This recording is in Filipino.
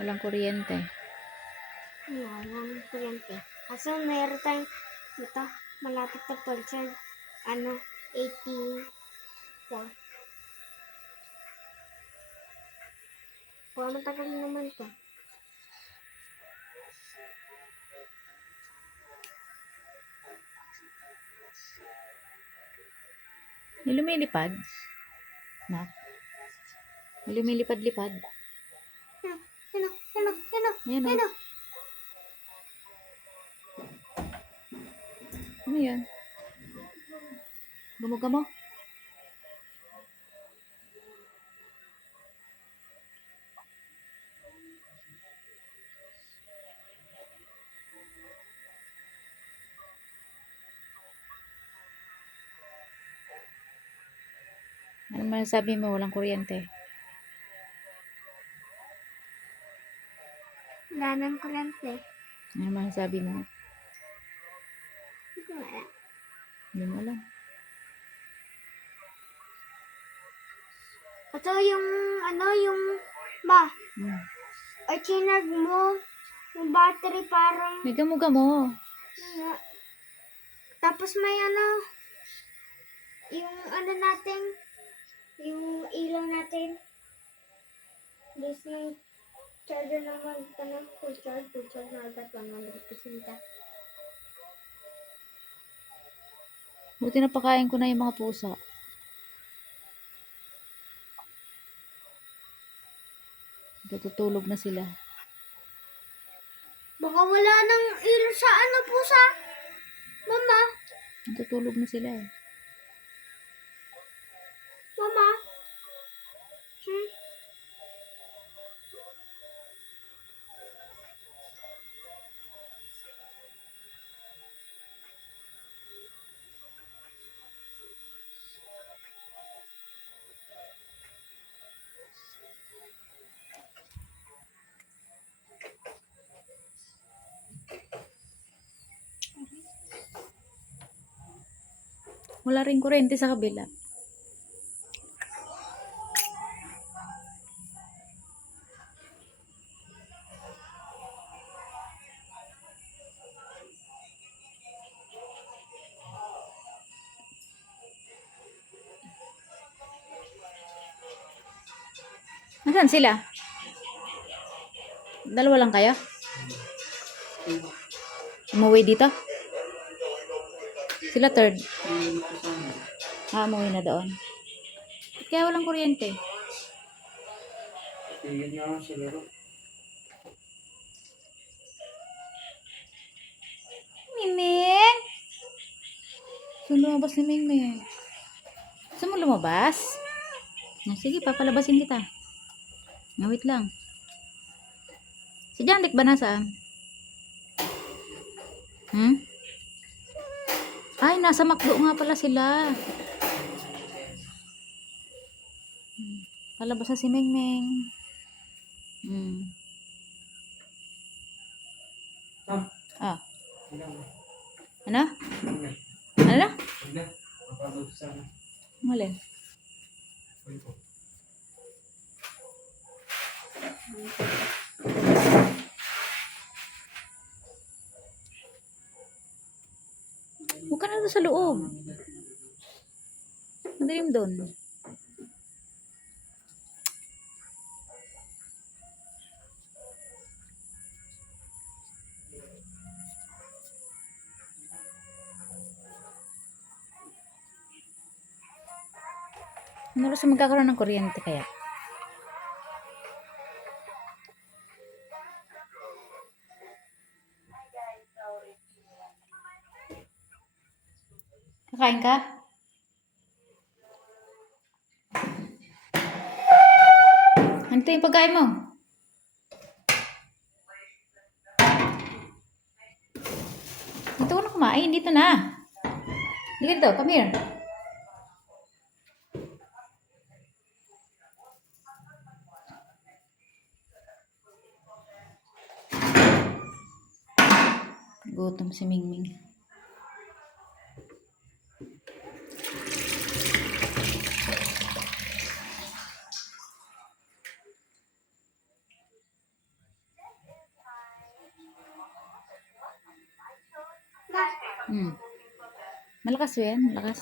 Walang kuryente. Walang kuryente. Kaso meron tayong ito, malapit na po dyan. 80 lang. Matagal naman to. May lumilipad. Na? May lumilipad-lipad. Yan o. Ano yan? Gumugamo. Ano masasabi mo? Walang kuryente. Wala nang kuryente. Ano masasabi mo? Hindi ko alam. Hindi mo alam. Ito yung ma. Ay, chinag mo. Yung battery parang. May gamo-gamo. Tapos may yung natin, yung ilaw natin. This yung charger naman, full charge na agad, 100%. Buti napakain ko na yung mga pusa. Tutulog na sila. Baka wala nang ilaw sa pusa. Mama. Tutulog na sila eh. Mama. Wala rin kuryente sa kabila. Nasaan sila? Dalawa lang kayo? Umuwi dito? Sila third. Umuwi na doon. Kaya walang kuryente. Miming! Saan lumabas ni Mingming? Gusto mo lumabas? Sige, papalabasin kita. Wait lang. Si Jandik ba nasaan? Ay, nasa McDo nga pala sila. Palabas na si Mingming. Ano? Ano? Malin? Huwag ka na doon sa loob. Madilim doon. Ano oras magkakaroon ng kuryente kaya? Kakain ka? Ano yung pagkain mo? Dito ko na kumain. Dito na. Dito, come here. Gutom si Mingming. Hmm. Malakas ba yan? Malakas.